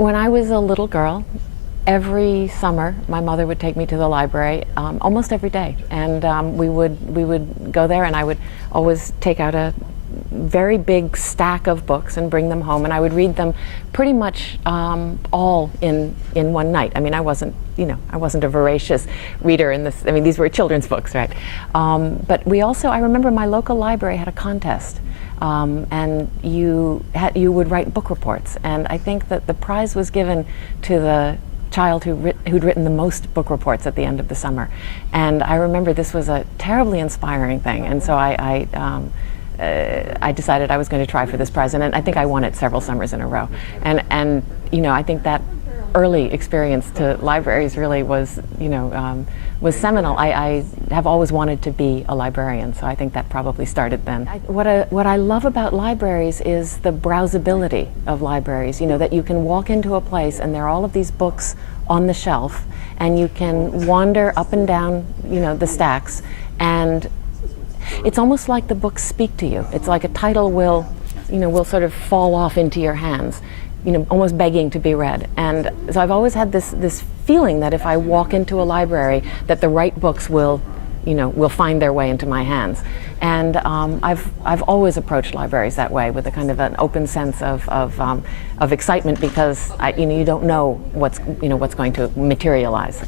When I was a little girl, every summer my mother would take me to the library almost every day, and we would go there, and I would always take out a very big stack of books and bring them home, and I would read them pretty much all in one night. I mean, I wasn't a voracious reader in this. I mean, these were children's books, right? But we also, I remember my local library had a contest, and you would write book reports, and I think that the prize was given to the child who'd written the most book reports at the end of the summer. And I remember this was a terribly inspiring thing, and so I decided I was going to try for this prize, and I think I won it several summers in a row. And I think that early experience to libraries really was seminal. I have always wanted to be a librarian, so I think that probably started then. What I love about libraries is the browsability of libraries. That you can walk into a place and there are all of these books on the shelf, and you can wander up and down, the stacks, and it's almost like the books speak to you. It's like a title will sort of fall off into your hands, almost begging to be read. And so I've always had this feeling that if I walk into a library, that the right books will find their way into my hands. And I've always approached libraries that way, with a kind of an open sense of excitement, because you don't know what's going to materialize.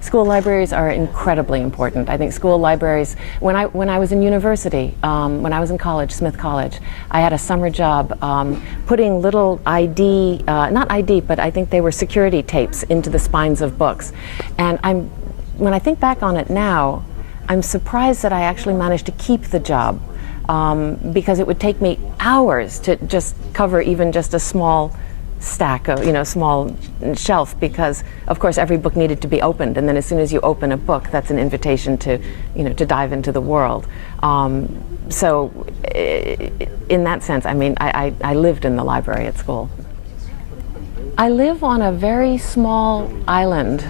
School libraries are incredibly important. I think school libraries, when I was in university, when I was in college, Smith College, I had a summer job putting little not ID, but I think they were security tapes into the spines of books. And when I think back on it now, I'm surprised that I actually managed to keep the job, because it would take me hours to just cover even just a small stack of, small shelf, because of course every book needed to be opened, and then as soon as you open a book, that's an invitation to dive into the world. So in that sense, I mean, I lived in the library at school. I live on a very small island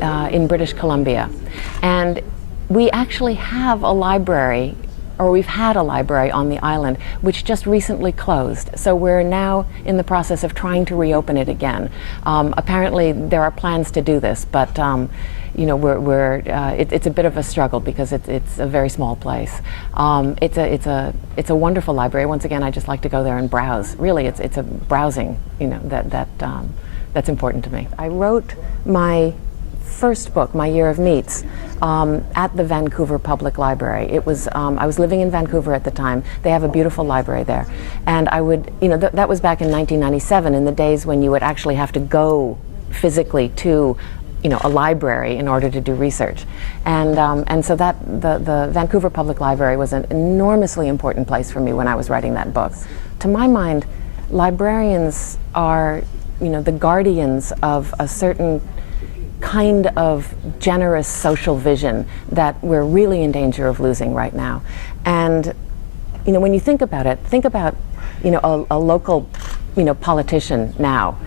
in British Columbia, and we actually have a library, or we've had a library on the island, which just recently closed. So we're now in the process of trying to reopen it again. Apparently there are plans to do this, but it's a bit of a struggle, because it's a very small place. It's a wonderful library. Once again, I just like to go there and browse. Really, it's a browsing, that's important to me. I wrote my first book, My Year of Meats, at the Vancouver Public Library. It was, I was living in Vancouver at the time. They have a beautiful library there. And I would, that was back in 1997, in the days when you would actually have to go physically to a library in order to do research. And so that the Vancouver Public Library was an enormously important place for me when I was writing that book. To my mind, librarians are, the guardians of a certain kind of generous social vision that we're really in danger of losing right now. And when you think about it, think about a local politician now,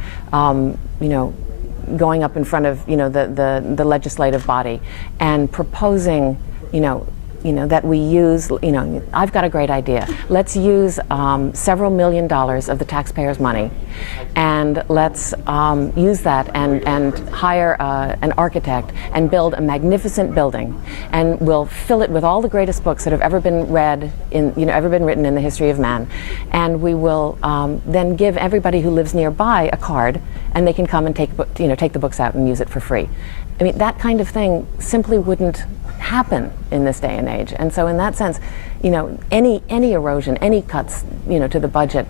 going up in front of the legislative body and proposing that we use, I've got a great idea. Let's use several $1 million of the taxpayers' money, and let's use that and hire an architect and build a magnificent building, and we'll fill it with all the greatest books that have ever been read ever been written in the history of man, and we will then give everybody who lives nearby a card, and they can come and take the books out and use it for free. I mean, that kind of thing simply wouldn't happen in this day and age. And so in that sense, any erosion, any cuts, to the budget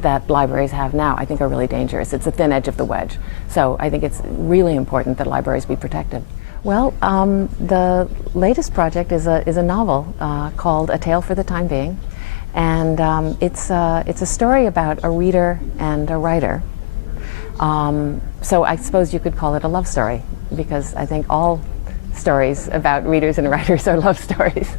that libraries have now, I think are really dangerous. It's a thin edge of the wedge. So I think it's really important that libraries be protected. Well, the latest project is a novel called A Tale for the Time Being. And it's a story about a reader and a writer. So I suppose you could call it a love story, because I think all stories about readers and writers are love stories.